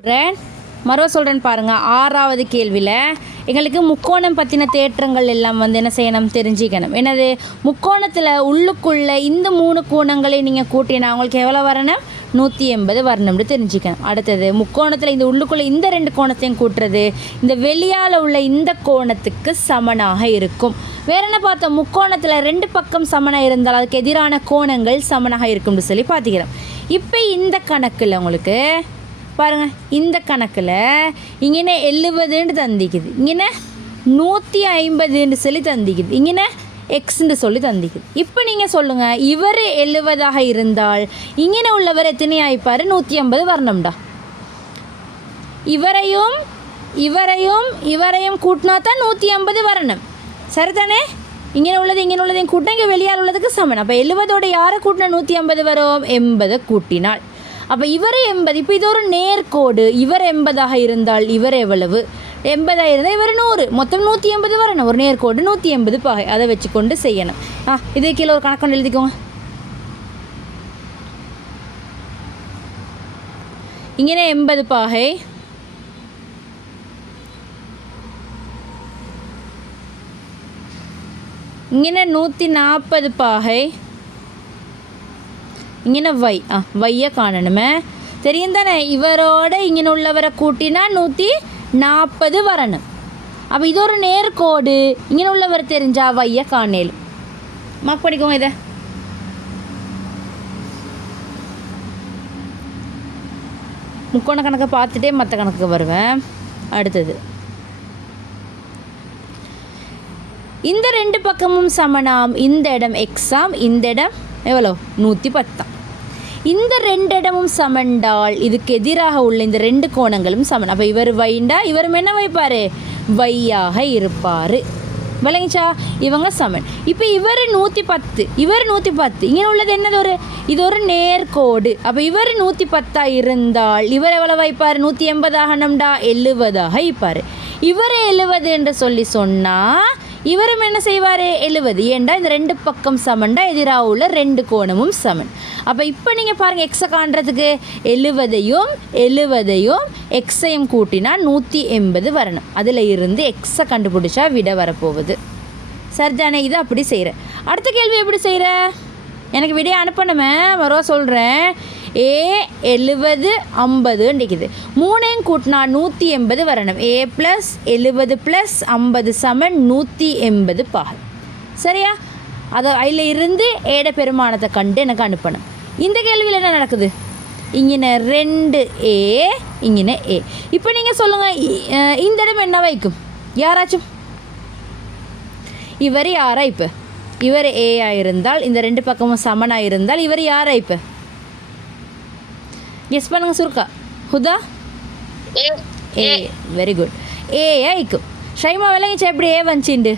சொல்கிறேன் பாருங்கள். 6வது கேள்வியில் எங்களுக்கு முக்கோணம் பற்றின தேற்றங்கள் எல்லாம் என்ன செய்யணும், தெரிஞ்சிக்கணும். என்னது, முக்கோணத்தில் உள்ளுக்குள்ளே இந்த 3 கோணங்களை நீங்கள் கூட்டினா உங்களுக்கு எவ்வளோ வரணும், 180 வரணும்னு தெரிஞ்சுக்கணும். அடுத்தது, முக்கோணத்தில் இந்த உள்ளுக்குள்ளே இந்த 2 கோணத்தையும் கூட்டுறது இந்த வெளியால் உள்ள இந்த கோணத்துக்கு சமனாக இருக்கும். வேற என்ன பார்த்தோம், முக்கோணத்தில் 2 பக்கம் சமனாக இருந்தால் அதுக்கு எதிரான கோணங்கள் சமனாக இருக்கும்னு சொல்லி பார்த்துக்கிறோம். இப்போ இந்த கணக்கில் உங்களுக்கு பாருங்கள், இந்த கணக்கில் இங்கே 70ன்னு தந்திக்குது, இங்கே 150ன்னு சொல்லி தந்திக்குது, இங்கே எக்ஸ்ன்னு சொல்லி தந்திக்குது. இப்போ நீங்கள் சொல்லுங்கள், இவர் 70ஆக இருந்தால் இங்கே உள்ளவர் எத்தனை ஆயிப்பார், 150 வரணும்டா. இவரையும் இவரையும் இவரையும் கூட்டினா தான் 150 வரணும், சரிதானே? இங்கே உள்ளதையும் கூட்டினா இங்கே வெளியால் உள்ளதுக்கு சமன். அப்போ 70ஓட யாரை கூட்டினா 150 வரும், 80 கூட்டினால். அப்போ இவர் 80. இப்போ இது ஒரு நேர்கோடு. இவர் 80ஆக இருந்தால் இவர் எவ்வளவு, 80ஆக இருந்தால் இவர் 100, மொத்தம் 180 வரணும். ஒரு நேர்கோடு 180 பாகை, அதை வச்சுக்கொண்டு செய்யணும். இது கீழே ஒரு கணக்கு எழுதிக்கோங்க. இங்கே 80 பாகை, இங்கே 140 பாகை, இங்கே வையை காணணுமே, தெரியும் தானே? இவரோட இங்கே உள்ளவரை கூட்டினா 140 வரணும். அப்போ இது ஒரு நேர்கோடு, இங்கே உள்ளவர் தெரிஞ்சா வையை காணலும். மார்க் பண்ணிக்கோங்க. இதை முக்கோண கணக்கை பார்த்துட்டே மற்ற கணக்கு வருவேன். அடுத்தது, இந்த 2 பக்கமும் சமனாம். இந்த இடம் எக்ஸாம், இந்த இடம் எவ்வளோ, 110. இந்த 2 இடமும் சமண்டால் இதுக்கு எதிராக உள்ள இந்த 2 கோணங்களும் சமன். அப்போ இவர் வைண்டா இவரும் என்ன வைப்பார், வையாக இருப்பார். விளங்கிச்சா? இவங்க சமன். இப்போ இவர் 110, இவர் 110, இங்கே உள்ளது என்னது, இது ஒரு நேர்கோடு. அப்போ இவர் 110 இருந்தால் இவர் எவ்வளோ வைப்பார், 180 ஆகணும்டா, 70ஆக வைப்பார். இவர் 70 என்று சொல்லி சொன்னால் இவரும் என்ன செய்வார், 70. ஏண்டா இந்த 2 பக்கம் சமன்டா, எதிராக உள்ள 2 கோணமும் சமன். அப்போ இப்போ நீங்கள் பாருங்கள், எக்ஸை காண்றதுக்கு 70ஐயும் எக்ஸையும் கூட்டினா 180 வரணும். அதில் இருந்து எக்ஸை கண்டுபிடிச்சா விட வரப்போகுது, சரிதானே? இது அப்படி செய்கிறேன். அடுத்த கேள்வி எப்படி செய்கிற, எனக்கு விடையை அனுப்பணுமே, மறுவா சொல்கிறேன். 70 50 இருக்குது, 3ஐயும் கூட்டினா 180 வரணும். + 70 + 50 சமன் 180 பாகை, சரியா? அதை அதில் இருந்து ஏட பெருமானத்தை கண்டு எனக்கு அனுப்பணும். இந்த கேள்வியில் என்ன நடக்குது, இங்கே 2A, இங்கே A. இப்போ நீங்கள் சொல்லுங்கள், இந்த இடம் என்ன வைக்கும், யாராச்சும் இவர் யாரா? இப்போ இவர் ஏயாக இருந்தால் இந்த 2 பக்கமும் சமனாக இருந்தால் இவர் யாரா? இப்போ கெஸ் பண்ணுங்க சுருக்கா. ஹுதா ஏ, வெரி குட், ஏ ஆயிக்கும். ஷைமா விளங்கிச்சா எப்படி ஏ வந்துச்சுண்டு?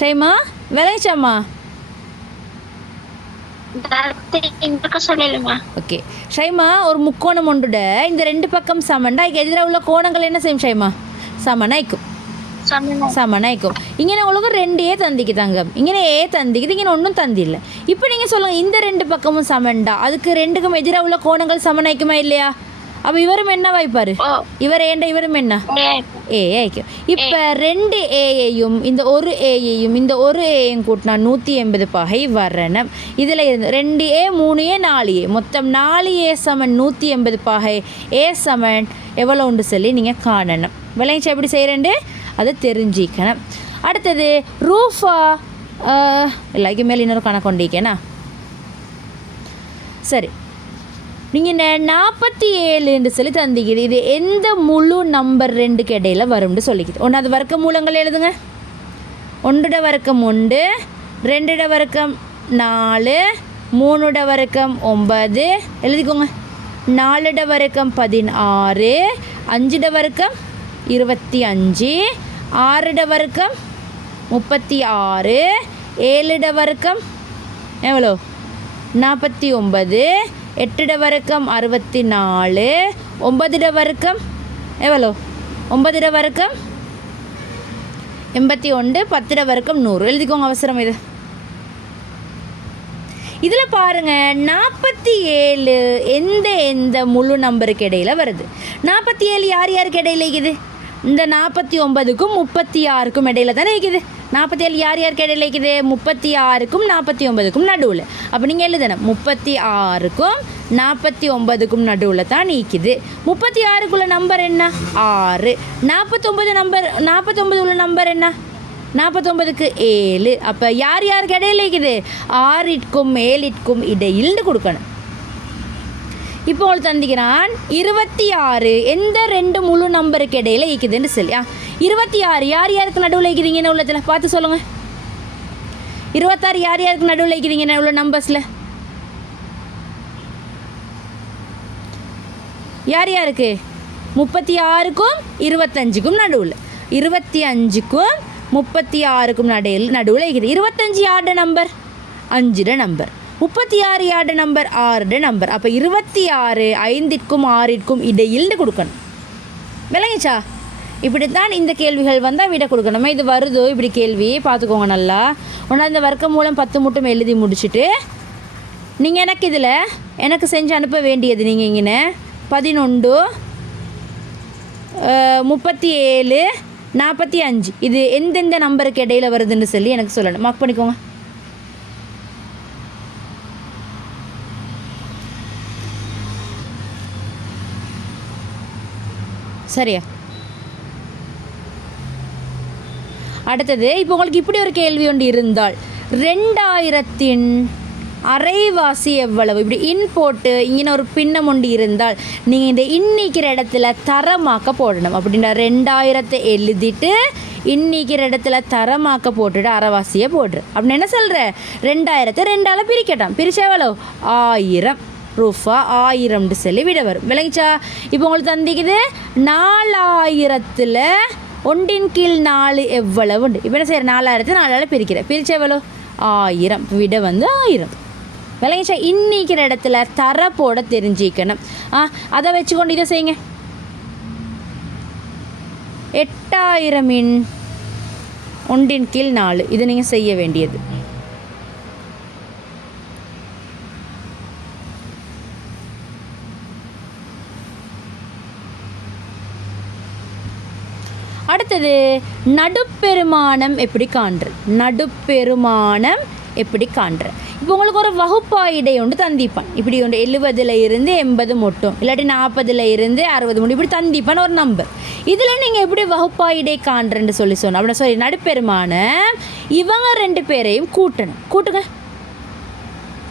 ஷைமா விளங்கிச்சாம்மா? ஓகே ஷைமா, ஒரு முக்கோணம் ஒன்றுட இந்த 2 பக்கம் சமன்டா, இதுக்கு எதிராக உள்ள கோணங்கள் என்ன செய்யும் ஷைமா, சமனாய்க்கும். இங்கே உங்களுக்கு 2A தந்திக்கு தங்கம், இங்கே ஏ தந்திக்குது, இங்கே ஒன்றும் தந்தில்லை. இப்போ நீங்கள் சொல்லுங்கள், இந்த 2 பக்கமும் சமன்டா, அதுக்கு 2க்கும் எதிராக உள்ள கோணங்கள் சமனாய்க்குமா இல்லையா? அப்போ இவரும் என்ன வைப்பார், இவர் ஏண்டா இவரும் என்ன ஏ ஆயிக்கும். இப்போ 2Aயையும் இந்த ஒரு ஏயையும் இந்த ஒரு ஏயும் கூட்டினா 180 பாகை வரணும். இதில் இருந்து 2A 3A 4A மொத்தம் 4A சமன் 180 பாகை. ஏ சமன் எவ்வளோ உண்டு சொல்லி நீங்கள் காணணும். விளையாச்சு எப்படி செய்கிறேன்ட்டு அதை தெரிஞ்சிக்கணும். அடுத்தது ரூஃபா எல்லாருக்கும் மேலே இன்னொரு கணக்கு கொண்டிருக்கேனா, சரி. நீங்கள் 47 சொல்லி தந்திக்குது, இது எந்த முழு நம்பர் 2க்கு இடையில வரும்னு சொல்லிக்குது. 1வது வர்க்க மூலங்கள் எழுதுங்க. 1 வர்க்கம் 1, 2 வர்க்கம் 4, 3 வர்க்கம் 9 எழுதிக்கோங்க. 4 வர்க்கம் 16, 5 வர்க்கம் 25, 6 வர்க்கம் 36, 7 வர்க்கம் எவ்வளோ 49, 8 வர்க்கம் 64, 9 வர்க்கம் எவ்வளோ 9 வர்க்கம் 81, 10 வர்க்கம் 100 எழுதிக்கோங்க. அவசரம் இது. இதில் பாருங்கள் 47 எந்த முழு நம்பருக்கு இடையில் வருது. 47 யார் யாருக்கு இடையில இருக்குது? இந்த 49க்கும் 36க்கும் இடையில தானே இருக்குது. 47 யார் யாருக்கு இடையில இருக்குது? 36க்கும் 49க்கும் நடுவில். அப்போ நீங்கள் எழுதணும் 36க்கும் 49க்கும் நடுவில் தான் நீக்குது. 36க்குள்ள நம்பர் என்ன? 6. 49 உள்ள நம்பர் என்ன? 49க்கு 7. அப்போ யார் யாருக்கு இடையில இருக்குது? 6க்கும் 7க்கும் இடையில்னு கொடுக்கணும். இப்போ உங்களுக்கு தந்திக்கிறான் 26 எந்த 2 முழு நம்பருக்கு இடையில இருக்குதுன்னு சொல்லி. 26 யார் யாருக்கு நடுவில் இருக்குதுங்கன்னு உள்ளத்தில் பார்த்து சொல்லுங்கள். 26 யார் யாருக்கு நடுவில் இருக்குதுங்கன்னு உள்ள நம்பர்ஸில் யார் யாருக்கு? 36க்கும் 25க்கும் நடுவில். 25க்கும் 36க்கும் நடுவில் இருக்குது. 25 யாரோட நம்பர்? 5 நம்பர். 36 யாரோட நம்பர்? 6 நம்பர். அப்போ 26 5க்கும் 6க்கும் இடையில்னு கொடுக்கணும். விளங்கிச்சா? இப்படி தான் இந்த கேள்விகள் வந்தால் விட கொடுக்கணுமா? இது வருதோ இப்படி கேள்வி பார்த்துக்கோங்க நல்லா. இந்த வர்க்கம் மூலம் 10 மட்டும் எழுதி முடிச்சுட்டு நீங்கள் எனக்கு செஞ்சு அனுப்ப வேண்டியது நீங்கள் இங்கே 11 37 45 இது எந்தெந்த நம்பருக்கு இடையில் வருதுன்னு சொல்லி எனக்கு சொல்லணும். மார்க் பண்ணிக்கோங்க. சரியா? அடுத்தது இப்போ உங்களுக்கு இப்படி ஒரு கேள்வி ஒன்று இருந்தால் 2000 அரைவாசி எவ்வளவு? இப்படி இன் போட்டு இங்கே ஒரு பின்னம் ஒன்று இருந்தால் நீங்கள் இந்த இன்னிக்கிற இடத்துல தரமாக்க போடணும். அப்படின்னா 2000 எழுதிட்டு இன்னிக்கிற இடத்துல தரமாக்க போட்டுட்டு அரைவாசியை போடுற. அப்படின்னு என்ன சொல்கிற? 2000 2ஆல் பிரிக்கட்டாம். பிரிச்சா எவ்வளோ? 1000 ரூபா 1000 சொல்லி விட வரும். விளங்கிச்சா? இப்போ உங்களுக்கு தந்திக்குது 4000 1/4 எவ்வளவு உண்டு. இப்போ என்ன செய்கிற? 4000 4ஆல் பிரிக்கிறேன். பிரிச்சா எவ்வளோ? 1000. விட 1000. விளங்கிச்சா? இன்னிக்கிற இடத்துல தர போட தெரிஞ்சிக்கணும். அதை வச்சுக்கொண்டு இதை செய்யுங்க. 8000 1/4 இது நீங்கள் செய்ய வேண்டியது. அடுத்தது நடுப்பெருமானம் எப்படி காண்ற? நடுப்பெருமானம் எப்படி காண்ற? இப்போ உங்களுக்கு ஒரு வகுப்பாயிடை ஒன்று தந்திப்பான். இப்படி ஒன்று 70 இருந்து 80 மட்டும், இல்லாட்டி 40 இருந்து 60 மட்டும் இப்படி தந்திப்பான் ஒரு நம்பர். இதில் நீங்கள் எப்படி வகுப்பாயிடை காண்றன்னு சொன்னோம். அப்படின்னா சொல்லி நடுப்பெருமானம் இவங்க 2 பேரையும் கூட்டுங்க.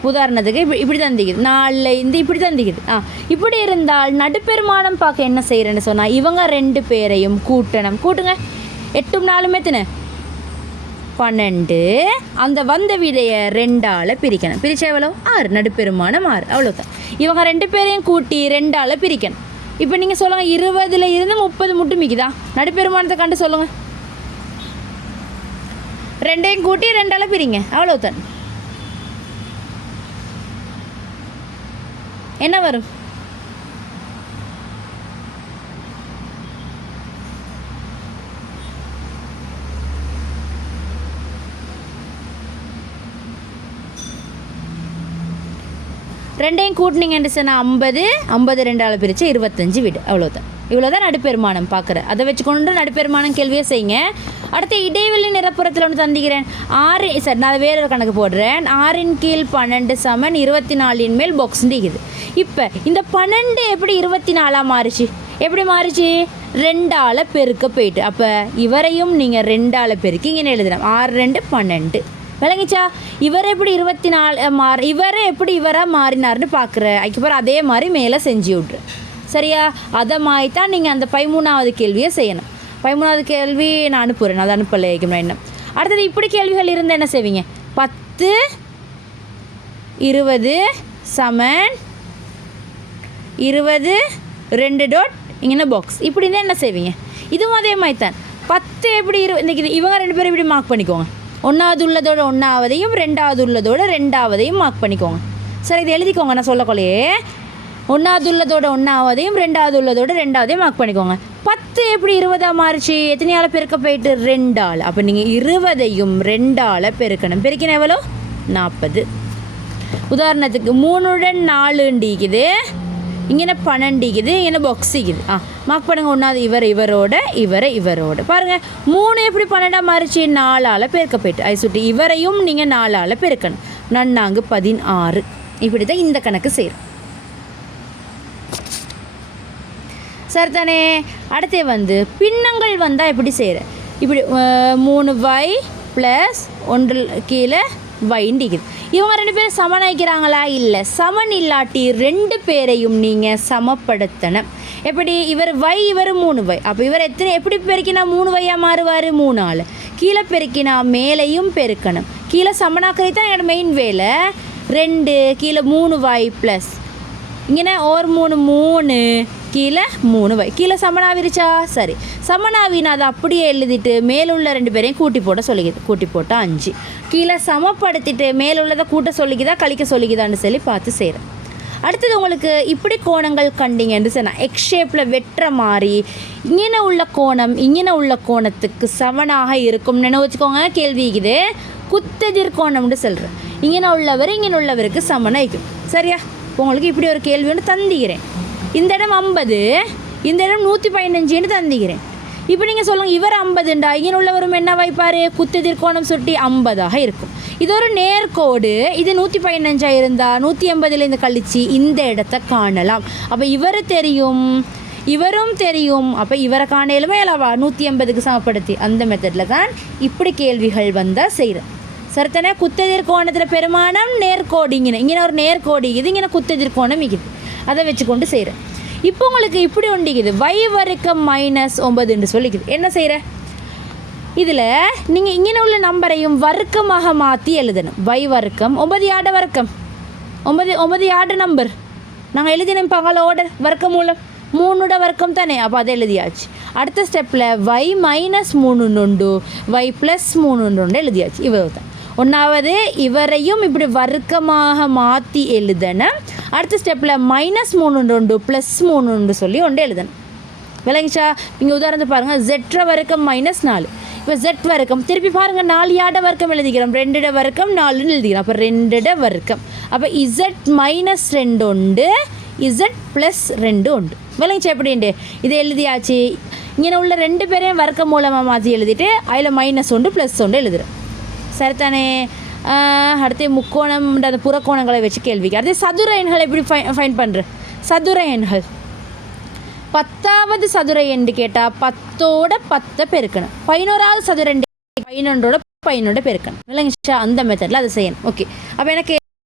உதாரணத்துக்கு இப்படி தந்திக்குது 4 இப்படி தந்திக்குது. இப்படி இருந்தால் நடுப்பெருமானம் பார்க்க என்ன செய்கிறேன்னு சொன்னால் இவங்க 2 பேரையும் கூட்டுங்க. 8 4 எத்தனை? 12. அந்த வந்த விடையை 2ஆல் பிரிக்கணும். பிரிச்சா எவ்வளோ? 6. நடுப்பெருமானம் 6. அவ்வளோதான். இவங்க 2 பேரையும் கூட்டி 2ஆல் பிரிக்கணும். இப்போ நீங்கள் சொல்லுங்கள் 20 இருந்து 30 மட்டும் மிக்குதா? நடுப்பெருமானத்தை கண்டு சொல்லுங்கள். 2ஐயும் கூட்டி 2ஆல் பிரிங்க. அவ்வளோதான். என்ன வரும்? ரெண்டையும் கூட்டினீங்கன்னு சொன்னால் 50 2ஆல் பிரித்து 25 விடு. இவ்வளோதான் நடுப்பெருமானம் பார்க்குற. அதை வச்சுக்கொண்டு நடுப்பெருமானம் கேள்வியை செய்யுங்க. அடுத்து இடைவெளி நிரப்புறத்தில் ஒன்று தந்திக்கிறேன். 6 சார் நான் வேற ஒரு கணக்கு போடுறேன். 6/12 = 24 மேல் பாக்ஸ் இருக்குது. இப்போ இந்த 12 எப்படி 24 மாறிச்சு? எப்படி மாறிச்சு? 2ஆல் பெருக்க போயிட்டு. அப்போ இவரையும் நீங்கள் 2ஆல் பெருக்கி இங்கே எழுதலாம். 6 2 12. விளங்கிச்சா? இவர் எப்படி 24 இவரை எப்படி இவராக மாறினார்னு பார்க்குற. அதுக்கப்புறம் அதே மாதிரி மேலே செஞ்சு விட்ரு. சரியா? அதை மாதிரி தான் நீங்கள் அந்த 13வது கேள்வியை செய்யணும். 13வது கேள்வி நான் அனுப்புகிறேன். அதை அனுப்பலை என்ன. அடுத்தது இப்படி கேள்விகள் இருந்தால் என்ன செய்வீங்க? 10 20 = 20 2 டாட் இங்கே பாக்ஸ். இப்படி இருந்தால் என்ன செய்வீங்க? இதுவும் அதே மாதிரி தான். 10 எப்படி இன்றைக்கி இவங்க 2 பேரும் இப்படி மார்க் பண்ணிக்கோங்க. 1வது உள்ளதோட 1ஆவதையும் 2வது உள்ளதோட 2ஆவதையும் மார்க் பண்ணிக்கோங்க. சரி, இது எழுதிக்கோங்க. நான் சொல்லக்கொள்ளையே 1வது உள்ளதோட 1ஆவதையும் 2வது உள்ளதோட 2ஆவதையும் மார்க் பண்ணிக்கோங்க. 10 எப்படி 20ஆக மாறிச்சு? எத்தனையால் பெருக்க போயிட்டு? 2ஆல். அப்போ நீங்கள் 20ஐயும் 2ஆல் பெருக்கணும். பெருக்கினா எவ்வளோ? 40. உதாரணத்துக்கு 3 4 இருக்குது, இங்கே 12 இருக்குது, இங்கே பாக்ஸ் இருக்குது. மார்க் பண்ணுங்கள். ஒன்றாவது இவரோட இவரோட பாருங்கள். 3 எப்படி 12 மாறிச்சு? 4ஆல் பெருக்க போயிட்டு. அதை சுட்டி இவரையும் நீங்கள் 4ஆல் பெருக்கணும். 4 16. இப்படி தான் இந்த கணக்கு செய்கிறோம். சரிதானே? அடுத்து பின்னங்கள் வந்தால் எப்படி செய்கிற? இப்படி 3y + 1 கீழே வைண்டிக்குது. இவங்க 2 பேரும் சமனாய்க்கிறாங்களா? இல்லை. சமன் இல்லாட்டி 2 பேரையும் நீங்கள் சமப்படுத்தணும். எப்படி? இவர் y, இவர் 3y. அப்போ இவர் எப்படி பெருக்கினா 3yயாக மாறுவார்? 3ஆல். கீழே பெருக்கினா மேலையும் பெருக்கணும். கீழே சமனாக்கறி தான் என்னோட மெயின் வேலை. 2 கீழே 3y ப்ளஸ் இங்கே ஒரு 3 கீழே 3y. கீழே சமனாவிருச்சா? சரி. சமனாவினா அதை அப்படியே எழுதிட்டு மேலுள்ள 2 பேரையும் கூட்டி போட்ட சொல்லிக்குது. கூட்டி போட்டால் 5. கீழே சமப்படுத்திட்டு மேலுள்ளதை கூட்ட சொல்லிக்குதா கழிக்க சொல்லிக்குதான்னு சொல்லி பார்த்து செய்கிறேன். அடுத்தது உங்களுக்கு இப்படி கோணங்கள் கண்டிங்கன்னு சொன்னால் எக்ஸ் ஷேப்பில் வெட்டுற மாதிரி இங்கே உள்ள கோணம் இங்கே உள்ள கோணத்துக்கு சமனாக இருக்கும் நினைவு வச்சுக்கோங்க. கேள்விக்குது குத்தெதிர் கோணம்னு சொல்கிறேன். இங்கே உள்ளவர் இங்கே உள்ளவருக்கு சமனாய்க்கும். சரியா? உங்களுக்கு இப்படி ஒரு கேள்வி ஒன்று தந்திக்கிறேன். இந்த இடம் 50, இந்த இடம் 115ன்னு தந்திக்கிறேன். இப்போ நீங்கள் சொல்லுங்கள், இவர் 50ண்டா இங்கே உள்ளவரும் என்ன வைப்பார்? குத்தெதிர் கோணம் சுட்டி 50ஆக இருக்கும். இது ஒரு நேர்கோடு. இது 115 இருந்தால் 180 கழித்து இந்த இடத்த காணலாம். அப்போ இவர் தெரியும், இவரும் தெரியும். அப்போ இவரை காணையிலுமே அல்லவா 180க்கு சமப்படுத்தி அந்த மெத்தடில் தான் இப்படி கேள்விகள் வந்தால் செய்கிறேன். சரித்தானே? குத்தெதிர் கோணத்தில் பெருமானம் நேர்கோடு. இங்கே ஒரு நேர்கோடு இது, இங்கே குத்தெதிர் கோணம் இருக்குது. அதை வச்சுக்கொண்டு செய்கிறேன். இப்போ உங்களுக்கு இப்படி ஒண்டிக்குது y வர்க்கம் -9 சொல்லிக்குது. என்ன செய்கிற? இதில் நீங்கள் இங்கே உள்ள நம்பரையும் வர்க்கமாக மாற்றி எழுதணும். y வர்க்கம் 9 யாட வர்க்கம் 9 யாட நம்பர் நாங்கள் எழுதினோம் பகல் ஆர்டர் வர்க்கம் மூலம் 3 வர்க்கம் தானே. அப்போ அதை எழுதியாச்சு. அடுத்த ஸ்டெப்பில் y -3 உண்டு y +3 உண்டு எழுதியாச்சு. இவ்வளவு தான். ஒன்றாவது இவரையும் இப்படி வர்க்கமாக மாற்றி எழுதணும். அடுத்த ஸ்டெப்பில் -3 உண்டு +3 உண்டு சொல்லி ஒன்று எழுதணும். விளங்கிச்சா? நீங்கள் உதாரணத்தை பாருங்கள். z வர்க்கம் -4. இப்போ z வர்க்கம் திருப்பி பாருங்கள். 4 யாட வர்க்கம் எழுதிக்கிறோம். 2 வர்க்கம் 4ன்னு எழுதிக்கிறோம். அப்போ 2 வர்க்கம். அப்போ z -2 உண்டு z +2 உண்டு. விளங்கிச்சா? எப்படின்ட்டு இதை எழுதியாச்சு. இங்கே உள்ள 2 பேரையும் வர்க்கம் மூலமாக மாற்றி எழுதிட்டு அதில் -1 +1 எழுதுகிறோம். சரித்தானே? அடுத்து முக்கோணம் அந்த புறக்கோணங்களை வச்சு கேள்விக்கு. அடுத்து சதுர எண்களை எப்படி ஃபைன் பண்ணுற? சதுர எண்கள் 10வது சதுர எண் கேட்டால் 10ஓட 10 பெருக்கணும். 11வது சதுர எண் 11ஓட 11 பெருக்கணும். விளங்கிச்சா? அந்த மெத்தடில் அதை செய்யணும். ஓகே. அப்போ எனக்கு